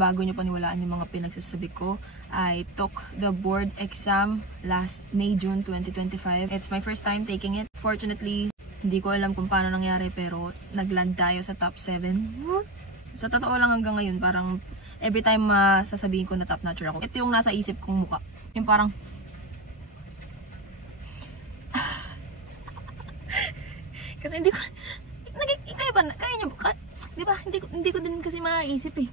bago nyo paniwalaan yung mga pinagsasabi ko, I took the board exam last May-June 2025. It's my first time taking it. Fortunately, hindi ko alam kung paano nangyari pero nagland tayo sa top 7. Sa totoo lang hanggang ngayon, parang every time sasabihin ko na top notcher ako, ito yung nasa isip kong muka. Yung parang kasi hindi ko kaya nyo ba? Diba? Hindi ko din kasi maisip eh.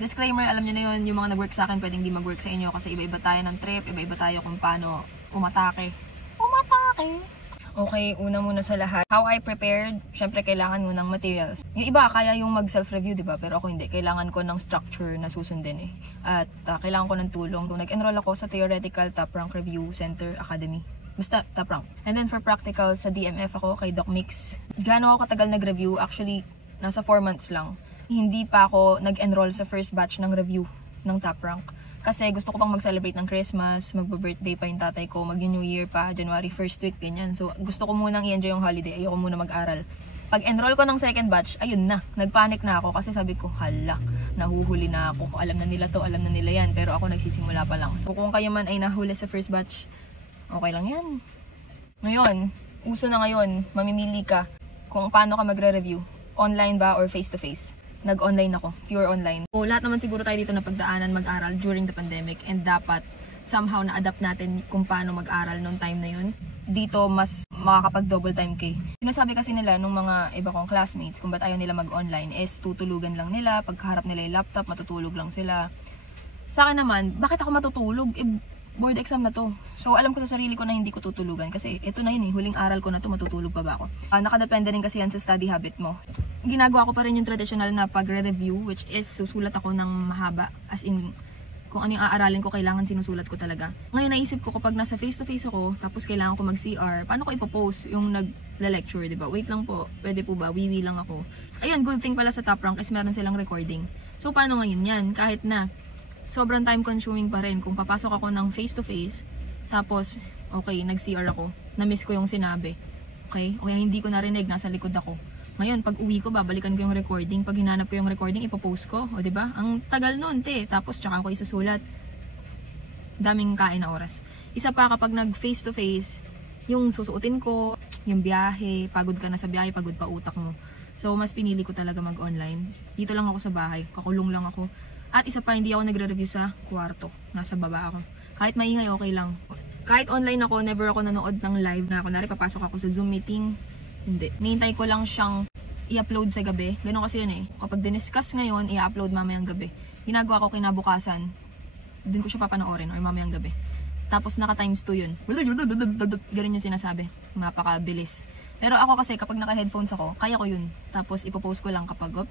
Disclaimer, alam nyo na yun, yung mga nag-work sa akin pwedeng hindi mag-work sa inyo kasi iba-iba tayo ng trip, iba-iba tayo kung paano umatake. Okay, una muna sa lahat, how I prepared, syempre kailangan mo ng materials. Yung iba, kaya yung mag-self-review, diba? Pero ako hindi, kailangan ko ng structure na susundin eh. At kailangan ko ng tulong. Kung nag-enroll ako sa Theoretical Top Rank Review Center Academy. Basta, top rank. And then for practical, sa DMF ako, kay Doc Mix. Gaano ako katagal nag-review? Actually, nasa 4 months lang. Hindi pa ako nag-enroll sa first batch ng review ng top rank. Kasi gusto ko pang mag-celebrate ng Christmas, magbe-birthday pa yung tatay ko, mag-New Year pa, January 1st week, ganyan. So, gusto ko munang i-enjoy yung holiday, ayoko muna mag-aral. Pag enroll ko ng second batch, ayun na, nagpanic na ako kasi sabi ko, hala, nahuhuli na ako. Alam na nila to, alam na nila yan, pero ako nagsisimula pa lang. So, kung kayo man ay nahuli sa first batch, okay lang yan. Ngayon, uso na ngayon, mamimili ka kung paano ka magre-review. Online ba or face-to-face? Nag-online ako, pure online. So, lahat naman siguro tayo dito na pagdaanan mag-aral during the pandemic and dapat somehow na-adapt natin kung paano mag-aral noong time na yun. Dito, mas makakapag-double time kay. Sinasabi kasi nila nung mga iba kong classmates kung ba't ayaw nila mag-online is tutulugan lang nila, pagkaharap nila yung laptop, matutulog lang sila. Sa akin naman, bakit ako matutulog? Board exam na to. So, alam ko sa sarili ko na hindi ko tutulugan kasi ito na yun eh, huling aral ko na to, matutulog pa ba ako? Nakadepende rin kasi yan sa study habit mo. Ginagawa ko pa rin yung traditional na pagre-review, which is susulat ako ng mahaba, as in, kung ano yung aaralin ko, kailangan sinusulat ko talaga. Ngayon naisip ko kapag nasa face-to-face ako, tapos kailangan ko mag-CR, paano ko ipopost yung nag-lecture, diba? Wait lang po, pwede po ba? Wiwi lang ako. Ayun, good thing pala sa top rank is meron silang recording. So, paano ngayon yan? Kahit na sobrang time consuming pa rin kung papasok ako ng face-to-face, tapos, okay, nag-CR ako, na-miss ko yung sinabi. Okay? O hindi ko narinig, nasa likod ako. Ngayon, pag uwi ko, babalikan ko yung recording. Pag hinanap ko yung recording, ipopost ko. O, diba? Ang tagal nun, te. Tapos, tsaka ako isusulat. Daming kain na oras. Isa pa, kapag nag-face-to-face, yung susuotin ko, yung biyahe, pagod ka na sa biyahe, pagod pa utak mo. So, mas pinili ko talaga mag-online. Dito lang ako sa bahay. Kakulong lang ako. At isa pa, hindi ako nagre-review sa kwarto. Nasa baba ako. Kahit maingay, okay lang. Kahit online ako, never ako nanood ng live na kunwari papasok ako sa Zoom meeting. Hindi. Nihintay ko lang siyang i-upload sa gabi. Ganun kasi yun eh. Kapag diniscuss ngayon, i-upload mamayang gabi. Ginagawa ko kinabukasan. Doon ko siya papanoorin or mamayang gabi. Tapos naka times 2 yun. Ganun yung sinasabi. Mapakabilis. Pero ako kasi kapag naka-headphones ako, kaya ko yun. Tapos ipopost ko lang kapag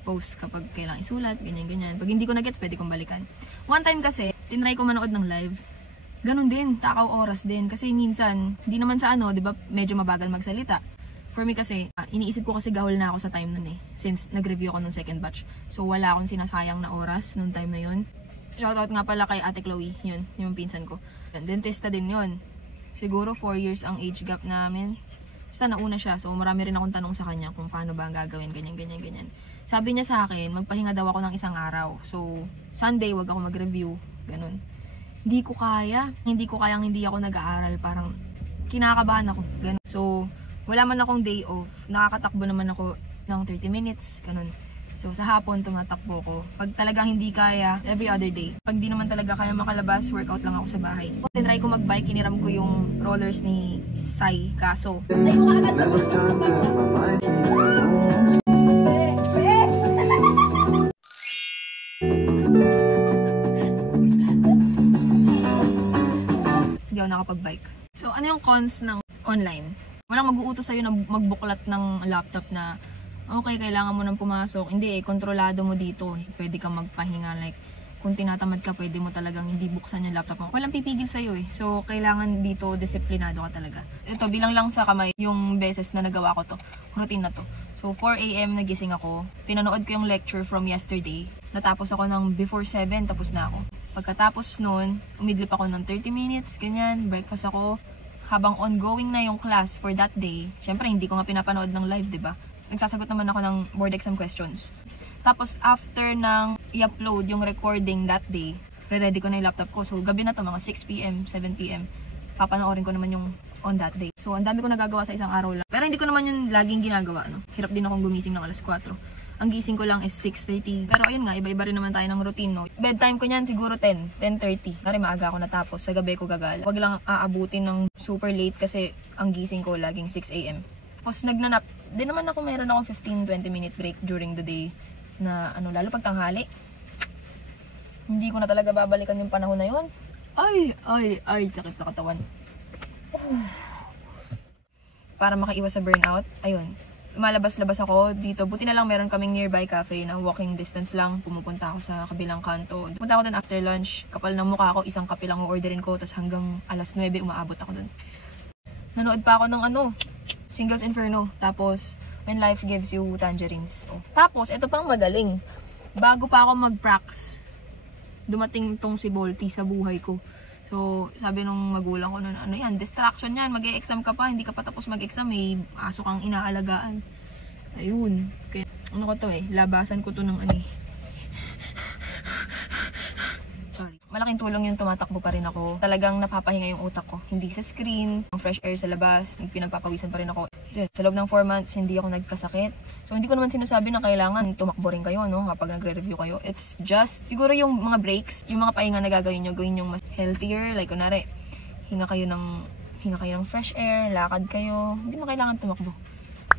post kapag kailangan isulat, ganyan-ganyan. Pag hindi ko na-gets, pwede kong balikan. One time kasi, tinry ko manood ng live. Ganun din, takaw oras din. Kasi minsan, hindi naman sa di ba, medyo mabagal magsalita. For me kasi, iniisip ko kasi gahol na ako sa time nun eh. Since nag-review ako ng second batch. So, wala akong sinasayang na oras nung time na yun. Shoutout nga pala kay Ate Chloe. Yun, yung pinsan ko. Dentista din yun. Siguro 4 years ang age gap namin. Basta nauna siya. So, marami rin akong tanong sa kanya kung paano ba ang gagawin, ganyan. Sabi niya sa akin, magpahinga daw ako ng isang araw. So, Sunday, wag ako mag-review. Ganun. Hindi ko kayang hindi ako nag-aaral. Parang, kinakabahan ako. Ganun. So, wala man akong day off. Nakakatakbo naman ako ng 30 minutes. Ganun. So, sa hapon, tumatakbo ko. Pag talagang hindi kaya, every other day. Pag di naman talaga kaya makalabas, workout lang ako sa bahay. Tinry ko mag-bike, hiniram ko yung rollers ni Sai. Kaso, tayo ka agad nakapag-bike. So, ano yung cons ng online? Walang mag-uutos sa'yo na magbuklat ng laptop na okay, kailangan mo nang pumasok. Hindi eh, kontrolado mo dito. Pwede kang magpahinga. Like, kung tinatamad ka, pwede mo talagang hindi buksan yung laptop mo. Walang pipigil sa'yo eh. So, kailangan dito, disiplinado ka talaga. Ito, bilang lang sa kamay, yung beses na nagawa ko to. Routine na to. So, 4 AM nagising ako. Pinanood ko yung lecture from yesterday. Natapos ako ng before 7, tapos na ako. Pagkatapos nun, umidlip ako ng 30 minutes, ganyan, breakfast ako. Habang ongoing na yung class for that day, syempre hindi ko nga pinapanood ng live, diba? Nagsasagot naman ako ng board exam questions. Tapos, after ng i-upload yung recording that day, re-ready ko na yung laptop ko. So, gabi na to, mga 6 p.m., 7 p.m. Papanoorin ko naman yung on that day. So, ang dami ko nagagawa sa isang araw lang. Pero hindi ko naman yun laging ginagawa, no? Hirap din akong gumising ng alas 4. Ang gising ko lang is 6:30. Pero ayun nga, iba-iba rin naman tayo ng routine, no? Bedtime ko niyan siguro 10:30. Kaya maaga ako natapos. Sa gabi ko gagala. Huwag lang aabutin ng super late kasi ang gising ko laging 6 a.m. Tapos nagnanap. Di naman ako meron akong 15-20 minute break during the day na lalo pag tanghali. Hindi ko na talaga babalikan yung panahon na yun. Ay, sakit sa katawan. Para makaiwas sa burnout, ayun. Lumalabas-labas ako dito. Buti na lang meron kaming nearby cafe na walking distance lang. Pumupunta ako sa kabilang kanto. Punta ako dun after lunch. Kapal ng mukha ako, isang kape lang orderin ko. Tapos hanggang alas 9 umaabot ako dun. Nanood pa ako ng Singles Inferno. Tapos, When Life Gives You Tangerines. So, tapos, ito pang magaling. Bago pa ako mag-prax, dumating tong si Volty sa buhay ko. So, sabi nung magulang ko nun, yan, distraction yan, mag-e-exam ka pa, hindi ka pa tapos mag-exam, may aso kang inaalagaan. Ayun. Kaya, ko to labasan ko to ng Sorry. Malaking tulong yung tumatakbo pa rin ako. Talagang napapahinga yung utak ko. Hindi sa screen, fresh air sa labas, pinagpapawisan pa rin ako. Sa loob ng 4 months, hindi ako nagkasakit. So, hindi ko naman sinasabi na kailangan tumakbo rin kayo, no? Kapag nagre-review kayo. It's just, siguro yung mga breaks, yung mga pahinga na gagawin nyo, gawin yung mas healthier. Like, kunwari, hinga kayo ng fresh air, lakad kayo. Hindi mo kailangan tumakbo.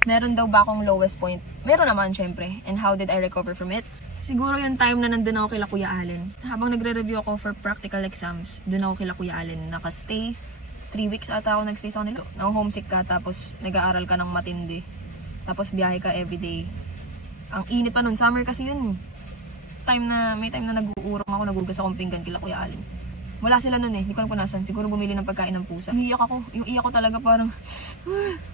Meron daw ba akong lowest point? Meron naman, syempre. And how did I recover from it? Siguro yung time na nandun ako kila Kuya Allen. Habang nagre-review ako for practical exams, dun ako kila Kuya Allen. Nakastay. 3 weeks ata ako nagstay sa kanila. Homesick ka, tapos nag-aaral ka ng matindi. Tapos biyahe ka everyday. Ang init pa nun. Summer kasi yun. May time na nag-uurong ako, nagugas akong pinggan kila Kuya Allen. Wala sila nun Hindi ko alam kung nasan. Siguro bumili ng pagkain ng pusa. Iiyak ako. Yung iyak ko talaga parang,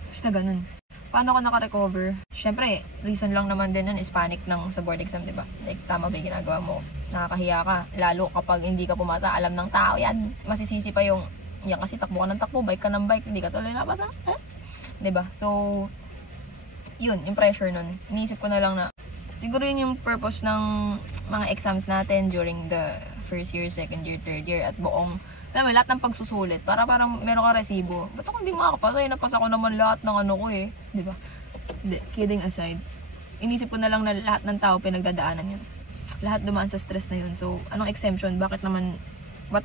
basta ganun. Paano ako naka-recover? Syempre, reason lang naman din nun is panic ng sa board exam, diba? Like, tama ba yung ginagawa mo? Nakakahiya ka. Lalo kapag hindi ka pumasa, alam ng tao yan. Masisisi pa yung, yan kasi takbo ka ng takbo, bike ka ng bike, hindi ka tuloy na bata. Diba? So, yun, yung pressure nun. Iniisip ko na lang na, siguro yun yung purpose ng mga exams natin during the first year, second year, third year, at buong, alam mo, lahat ng pagsusulit. Parang meron ka resibo. Ba't ako hindi makakapasa? Napasa ko naman lahat ng ko Diba? Hindi, kidding aside. Inisip ko na lang na lahat ng tao pinagdadaanan yun. Lahat dumaan sa stress na yun. So, anong exemption? Ba't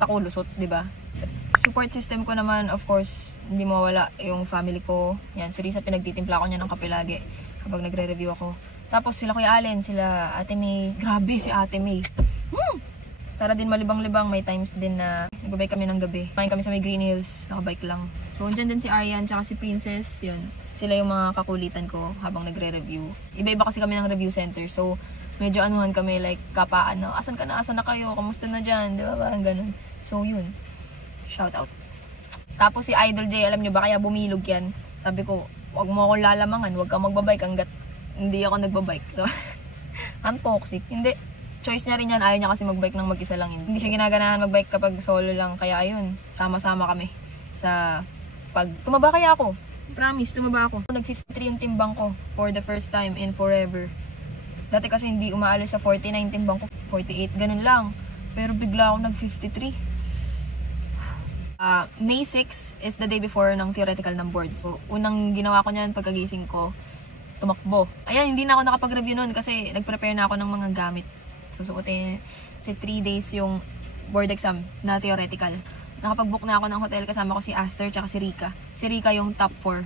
ako lusot, diba? Support system ko naman, of course, hindi mawala yung family ko. Yan, si Risa, pinagtitimpla ko niya ng kape lagi kapag nagre-review ako. Tapos sila Kuya Allen, sila Ate May. Grabe si Ate May. Para din malibang-libang, may times din na nagbabike kami ng gabi. Kain kami sa may Green Hills, nakabike lang. So, andyan din si Aryan, tsaka si Princess, yun. Sila yung mga kakulitan ko habang nagre-review. Iba-iba kasi kami ng review center, so medyo anuhan kami, like, kapaan na, asan na kayo, kamusta na dyan, di ba? Parang ganun. So, yun. Shout out. Tapos si Idol J, alam nyo ba, kaya bumilog yan. Sabi ko, wag mo akong lalamangan, wag kang magbabike hanggat hindi ako nagbabike. So, ang toxic. Hindi. Choice niya rin yan. Ayaw niya kasi magbike ng mag-isa lang. Hindi siya ginaganahan magbike kapag solo lang. Kaya ayun, sama-sama kami sa tumaba kaya ako. Promise, tumaba ako. Nag-53 yung timbang ko for the first time in forever. Dati kasi hindi umaalis sa 49 timbang ko. 48, ganun lang. Pero bigla ako nag-53. May 6 is the day before ng theoretical ng board. So, unang ginawa ko niyan pagkagising ko, tumakbo. Ayan, hindi na ako nakapag-review nun kasi nag-prepare na ako ng mga gamit. Susuotin kasi 3 days yung board exam na theoretical. Nakapag-book na ako ng hotel, kasama ko si Aster tsaka si Rika. Si Rika yung top 4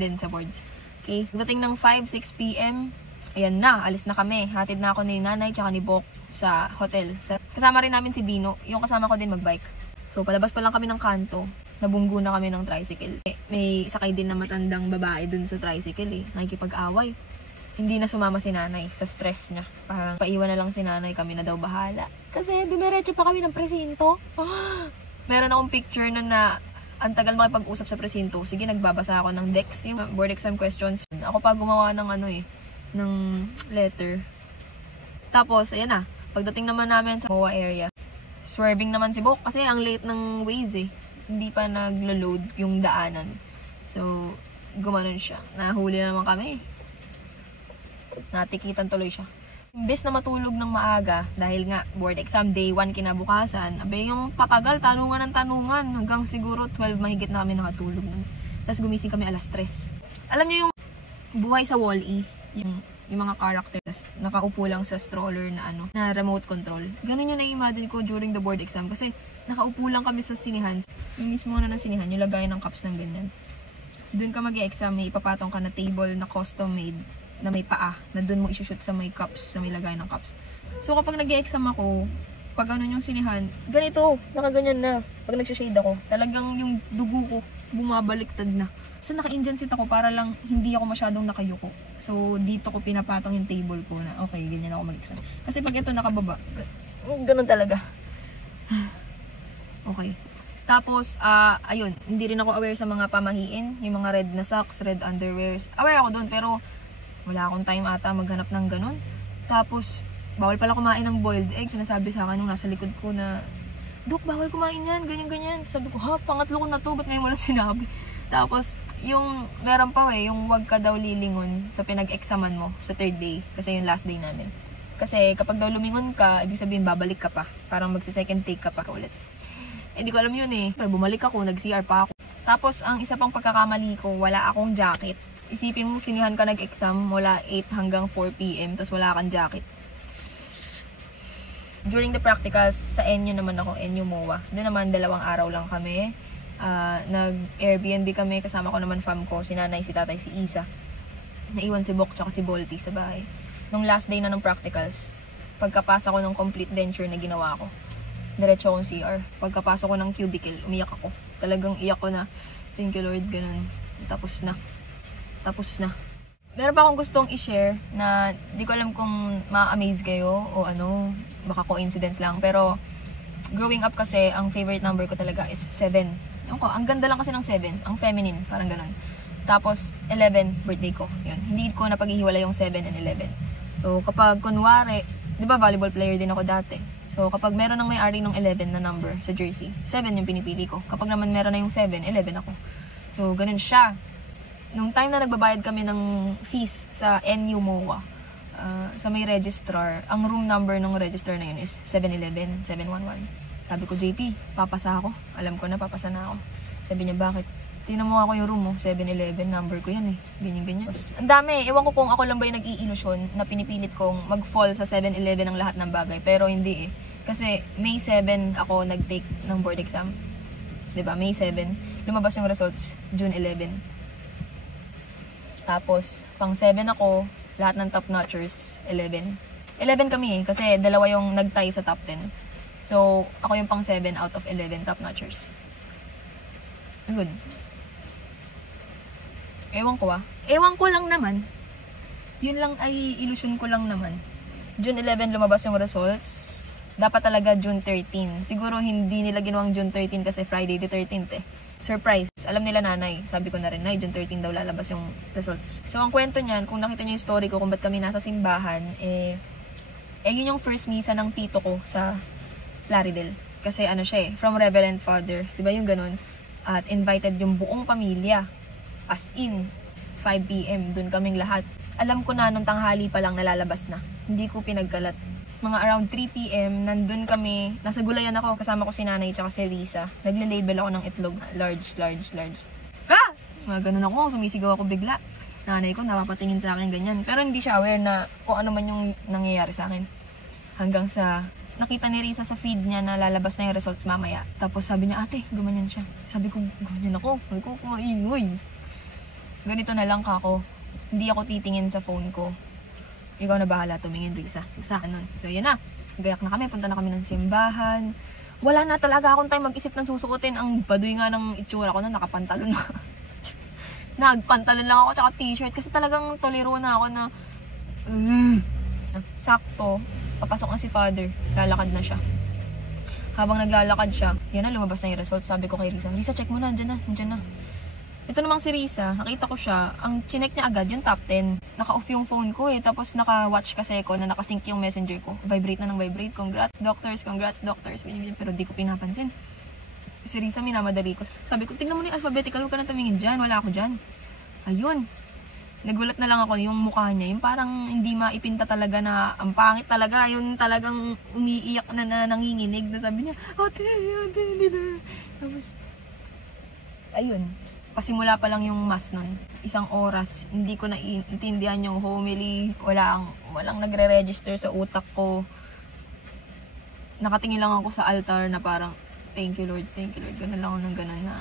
din sa boards. Okay, dating ng 5-6 p.m. Ayan na, alis na kami. Hatid na ako ni Nanay tsaka ni Bok sa hotel. Kasama rin namin si Bino, yung kasama ko din magbike. So palabas pa lang kami ng kanto, nabunggo na kami ng tricycle. May sakay din na matandang babae dun sa tricycle nakikipag-away. Hindi na sumama si Nanay sa stress niya. Parang paiwan na lang si Nanay, kami na daw bahala. Kasi dumiretso pa kami ng presinto. Meron akong picture na ang tagal makipag-usap sa presinto. Sige, nagbabasa ako ng decks, yung board exam questions. Ako pa gumawa ng ng letter. Tapos, ayan na. Pagdating naman namin sa MOA area, swerving naman si Bok kasi ang late ng Waze Hindi pa naglo-load yung daanan. So, gumanon siya. Nahuli naman kami. Natikitan tuloy siya. Imbes na matulog ng maaga, dahil nga board exam day 1 kinabukasan, abe yung patagal, tanungan ng tanungan, hanggang siguro 12 mahigit na kami nakatulog. Tapos gumising kami alas 3. Alam niyo yung buhay sa Wall-E, yung mga characters, nakaupo lang sa stroller na na remote control. Ganun yung na-imagine ko during the board exam kasi nakaupo lang kami sa sinihan. Yung mismo ng sinihan, yung lagayan ng cups ng ganyan. Doon ka mag-e-exam, may ipapatong ka na table na custom made na may paa, na doon mo isushoot sa may cups, sa may lagayan ng cups. So kapag nag-e-exam ako, pag ganun yung sinihan, ganito, nakaganyan na. Pag nag-shade ako, talagang yung dugo ko bumabaliktad na. So naka-Indian seat ako para lang hindi ako masyadong nakayuko. So dito ko pinapatong yung table ko na okay, ganyan ako mag-exam. Kasi pag ito nakababa, ganun talaga. Okay. Tapos, ayun, hindi rin ako aware sa mga pamahiin, yung mga red na socks, red underwears. Aware ako doon, pero wala akong time ata maghanap ng ganun. Tapos, bawal pala kumain ng boiled egg. Sinasabi sa akin nung nasa likod ko na, Dok, bawal kumain yan, ganyan-ganyan. Sabi ko, ha, pangatlo ko na to, ba't ngayon wala sinabi? Tapos, yung, meron pa yung wag ka daw lilingon sa pinag-examan mo sa 3rd day, kasi yung last day namin. Kasi kapag daw lumingon ka, ibig sabihin babalik ka pa. Parang magsi-second take ka pa ulit. Hindi ko alam yun Pero bumalik ako, nag-CR pa ako. Tapos, ang isa pang pagkakamali ko, wala akong jacket. Isipin mo, sinihan ka nag-exam mula 8 hanggang 4 PM, tapos wala kang jacket. During the practicals, sa NU naman ako, NU MOA. Doon naman, 2 araw lang kami. Nag-Airbnb kami, kasama ko naman fam ko, si nanay, si tatay, si Isa. Naiwan si Bok, tsaka si Bolty sa bahay. Nung last day na ng practicals, pagkapasa ko ng complete denture na ginawa ko, diretso akong CR. Pagkapasok ko ng cubicle, umiyak ako. Talagang iyak ko na, thank you Lord, ganun. Tapos na. Meron pa akong gustong i-share na di ko alam kung ma-amaze kayo o baka coincidence lang. Pero, growing up kasi, ang favorite number ko talaga is 7. Ang ganda lang kasi ng 7. Ang feminine, parang ganun. Tapos, 11, birthday ko. Yun. Hindi ko napaghihiwala yung 7 and 11. So, kapag kunwari, di ba volleyball player din ako dati. So, kapag meron ng may-ari ng 11 na number sa jersey, 7 yung pinipili ko. Kapag naman meron na yung 7, 11 ako. So, ganun siya. Nung time na nagbabayad kami ng fees sa NU MOA, sa may registrar, ang room number ng registrar na yun is 711, 711. Sabi ko, JP, papasa ako. Alam ko na, papasa na ako. Sabi niya, bakit? Tingnan mo ako yung room mo, 711, number ko yan Ganyan-ganyan. Ang dami, ewan ko kung ako lang ba yung nag-i-illusion na pinipilit kong mag-fall sa 711 ang lahat ng bagay. Pero hindi Kasi May 7 ako nag-take ng board exam. Diba? May 7. Lumabas yung results, June 11. Tapos, pang 7 ako, lahat ng top notchers, 11. 11 kami kasi 2 yung nag-tie sa top 10. So, ako yung pang 7 out of 11 top notchers. Good. Ewan ko Ewan ko lang naman. Yun lang ay illusion ko lang naman. June 11 lumabas yung results. Dapat talaga June 13. Siguro hindi nila ginawang June 13 kasi Friday the 13th Surprise. Alam nila nanay. Sabi ko na rin, Nay, June 13 daw lalabas yung results. So, ang kwento niyan, kung nakita niyo yung story ko kung ba't kami nasa simbahan, yun yung first misa ng tito ko sa Plaridel. Kasi siya from Reverend Father. Diba yung ganun? At invited yung buong pamilya. As in, 5 PM. Dun kaming lahat. Alam ko na nung tanghali pa lang nalalabas na. Hindi ko pinagkalat. Mga around 3 PM, nandun kami, nasa gulayan ako, kasama ko si nanay tsaka si Risa. Nagle-label ako ng itlog, large. Mga ganun ako, sumisigaw ako bigla. Nanay ko, napapatingin sa akin ganyan. Pero hindi siya aware na kung ano man yung nangyayari sa akin. Hanggang sa, nakita ni Risa sa feed niya na lalabas na yung results mamaya. Tapos sabi niya, ate, gumanyan siya. Sabi ko, gumanyan ako. Sabi ko, kumaingoy. Ganito na lang kako. Hindi ako titingin sa phone ko. Ikaw na bahala, tumingin Risa. Sa nun. So, yan na. Gayak na kami. Punta na kami ng simbahan. Wala na talaga akong time mag-isip ng susuotin. Ang baduy nga ng itsura ko na nakapantalon na. Nagpantalon lang ako tsaka t-shirt. Kasi talagang tolero na ako na sakto. Papasok na si Father. Lalakad na siya. Habang naglalakad siya, yan na, lumabas na yung results. Sabi ko kay Risa, Risa, check mo na. Andyan na. Ito namang si Risa, nakita ko siya, ang chinek niya agad yung top 10. Naka-off yung phone ko tapos naka-watch kasi ako na nakasync yung messenger ko. Vibrate na ng vibrate. Congrats doctors. Ganyan. Pero di ko pinapansin. Si Risa, minamadali ko. Sabi ko, tingnan mo na yung alphabetical, huwag ka na tumingin dyan. Wala ako dyan. Ayun. nagulat na lang ako yung mukha niya, yung parang hindi maipinta talaga na ang pangit talaga, yung talagang umiiyak na nanginginig na sabi niya, ate, hindi na. Tapos, ayun, pasimula pa lang yung mass nun, 1 oras, hindi ko naiintindihan yung homily, walang nagre-register sa utak ko. Nakatingin lang ako sa altar na parang, thank you Lord, ganun lang ako ng ganun na.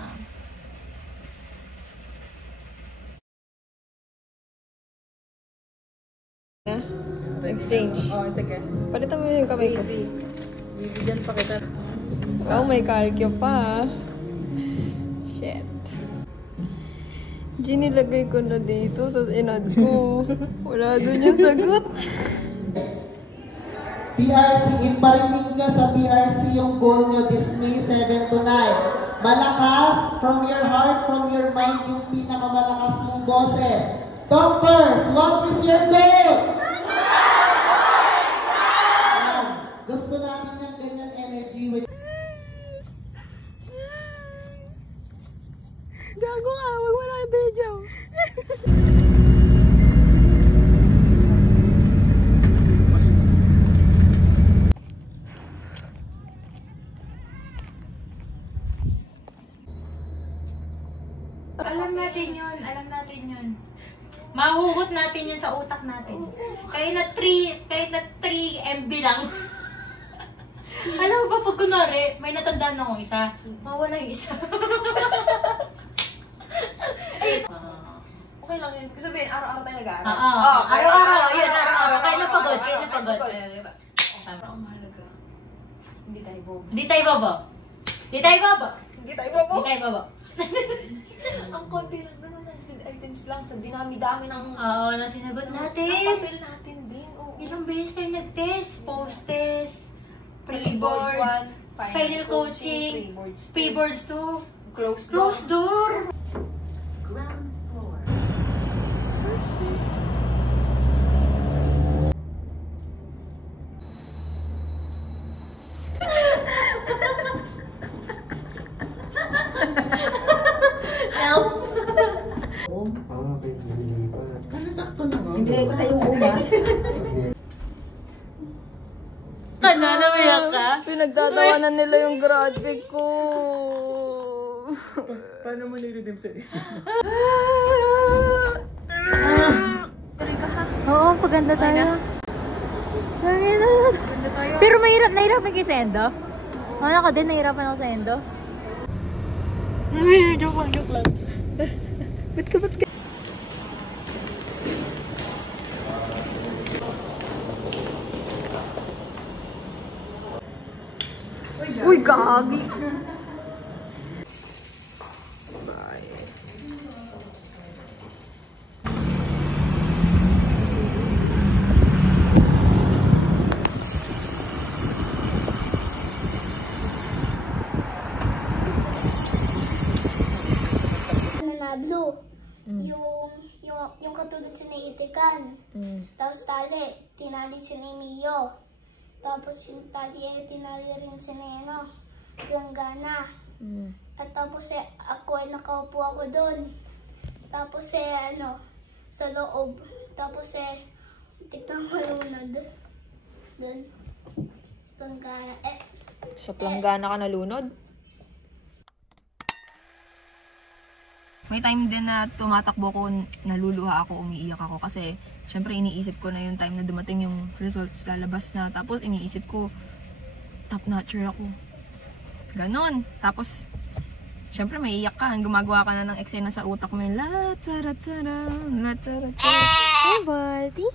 Exchange. Oo, sige. Palitan mo yung kamay ko. Bibigyan pa kita. Oh, may calcio pa. Shit. Ginilagay ko na dito, tapos inad ko. Wala doon yung sagot. PRC, iparinig nyo sa PRC yung goal nyo this May 7 to 9. Malakas, from your heart, from your mind, yung pinakamalakas mong boses. Doctors, what is your goal? Gusto natin yung ganyan energy with... Gago ka, wag mo na i-video. Alam natin yun. Mahuhut natin yun sa utak natin. Kahit na 3 MB lang. Alam mo ba, pag kunwari, may natandaan akong isa, mawala yung isa. Okay lang yun. Kasi sabihin, araw-araw tayo nag-aaral. Oo. Araw-araw. Yun, araw-araw. Kahit napagod. Ang mahalaga. Hindi tayo bobo. Hindi tayo bobo. Ang konti lang naman ng items lang sa dinami-dami ng... Oo, na sinagot natin. Papel natin din. Oo. Ilang beses tayo nag-test, post-test, Pre-boards pre-boards, 1, final coaching, pre-boards 2, closed door. Ground floor. Okay, nalilipat. Ano sakto na mo? Hindi ko sa iyo una. Ano, namayak ka? Pinagtatawanan nila yung graduate ko. Paano mo ni-redeem sa'yo? Oo, paganda tayo. Ganda tayo. Pero nahirapan kayo sa endo? Ano ako din, nahirapan ako sa endo. Joke lang. Ba't ka? Uy, gagi. Blue. Yung katulad si Naitikan. Tapos tali, tinali si Mio. Tapos yung tali tinali rin si Neno. Langgana. At tapos ako nakaupo ako doon. Tapos sa loob. Tapos tignan malunod. Doon. Planggana. Sa planggana ka nalunod? May time din na tumatakbo ko, naluluha ako, umiiyak ako kasi syempre iniisip ko na yung time na dumating yung results, lalabas na. Tapos iniisip ko, top-notcher ako. Ganon. Tapos, syempre may iyak ka, gumagawa ka na ng eksena sa utak mo yung la-tara-tara, la-tara-tara. Oh, Baldi!